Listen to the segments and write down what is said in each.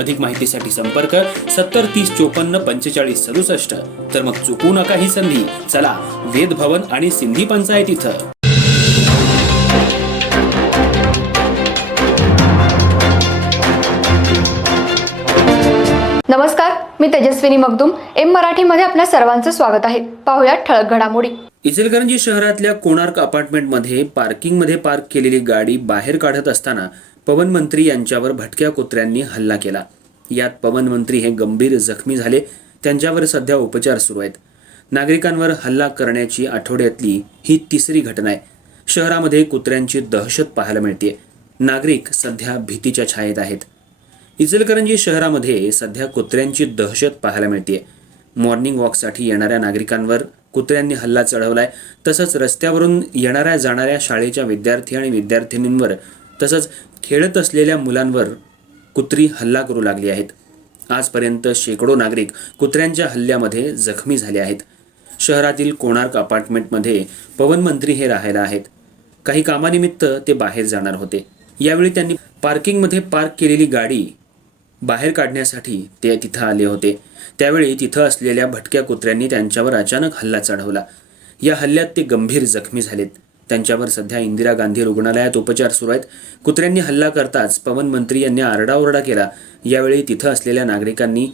अधिक माहितीसाठी संपर्क सत्तर तीस चोपन्न पंचेचाळीस सदुसष्ट. तर मग चुकू नका ही संधी. चला वेद भवन आणि सिंधी पंचायत इथं. नमस्कार मी तेजस्विनी मगदुम. एम मराठीमध्ये आपल्या सर्वांचं स्वागत आहे. पाहुयात ठळक घडामोडी. इचलकरंजी शहरातल्या कोणार्क अपार्टमेंटमध्ये पार्किंगमध्ये पार्क केलेली गाडी बाहेर काढत असताना पवन मंत्री यांच्यावर भटक्या कुत्र्यांनी हल्ला केला. यात पवन मंत्री हे गंभीर जखमी झाले. त्यांच्यावर सध्या उपचार सुरू आहेत. नागरिकांवर हल्ला करण्याची आठवड्यातली ही तिसरी घटना आहे. शहरामध्ये कुत्र्यांची दहशत पाहायला मिळते नागरिक सध्या भीतीच्या छायेत आहेत. इचलकरंजी शहरामध्ये सध्या कुत्र्यांची दहशत पाहायला मिळते मॉर्निंग वॉकसाठी येणाऱ्या नागरिकांवर कुत्र्यांनी हल्ला चढवला आहे तसंच रस्त्यावरून येणाऱ्या जाणाऱ्या शाळेच्या विद्यार्थी आणि विद्यार्थिनींवर तसंच खेळत असलेल्या मुलांवर कुत्री हल्ला करू लागली आहेत. आजपर्यंत शेकडो नागरिक कुत्र्यांच्या हल्ल्यामध्ये जखमी झाले आहेत. शहरातील कोणार्क अपार्टमेंटमध्ये पवन मंत्री हे राहायला आहेत. काही कामानिमित्त ते बाहेर जाणार होते. यावेळी त्यांनी पार्किंगमध्ये पार्क केलेली गाडी बाहेर काढण्यासाठी ते तिथं आले होते. त्यावेळी तिथं असलेल्या भटक्या कुत्र्यांनी त्यांच्यावर अचानक हल्ला चढवला. या हल्ल्यात ते गंभीर जखमी झालेत. त्यांच्यावर सध्या इंदिरा गांधी रुग्णालयात उपचार सुरू आहेत. कुत्र्यांनी हल्ला करताच पवन मंत्री यांनी आरडाओरडा केला. यावेळी तिथं असलेल्या नागरिकांनी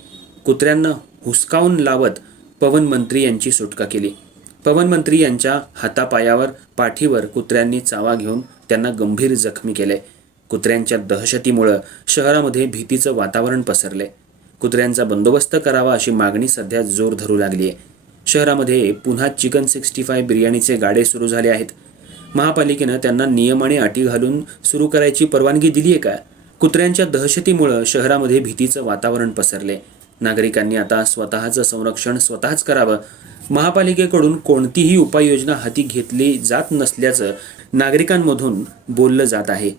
कुत्र्यांना हुसकावून लावत पवन मंत्री यांची सुटका केली. पवन मंत्री यांच्या हातापायावर पाठीवर कुत्र्यांनी चावा घेऊन त्यांना गंभीर जखमी केले. कुत्र्यांच्या दहशतीमुळं शहरामध्ये भीतीचं वातावरण पसरलंय कुत्र्यांचा बंदोबस्त करावा अशी मागणी सध्या जोर धरू लागली आहे शहरामध्ये पुन्हा चिकन सिक्स्टी फाय बिर्याणीचे गाडे सुरू झाले आहेत. महापालिकेनं त्यांना नियम आणि अटी घालून सुरू करायची परवानगी दिली आहे का? कुत्र्यांच्या दहशतीमुळं शहरामध्ये भीतीचं वातावरण पसरले. नागरिकांनी आता स्वतःचं संरक्षण स्वतःच करावं. महापालिकेकडून कोणतीही उपाययोजना हाती घेतली जात नसल्याचं नागरिकांमधून बोललं जात आहे.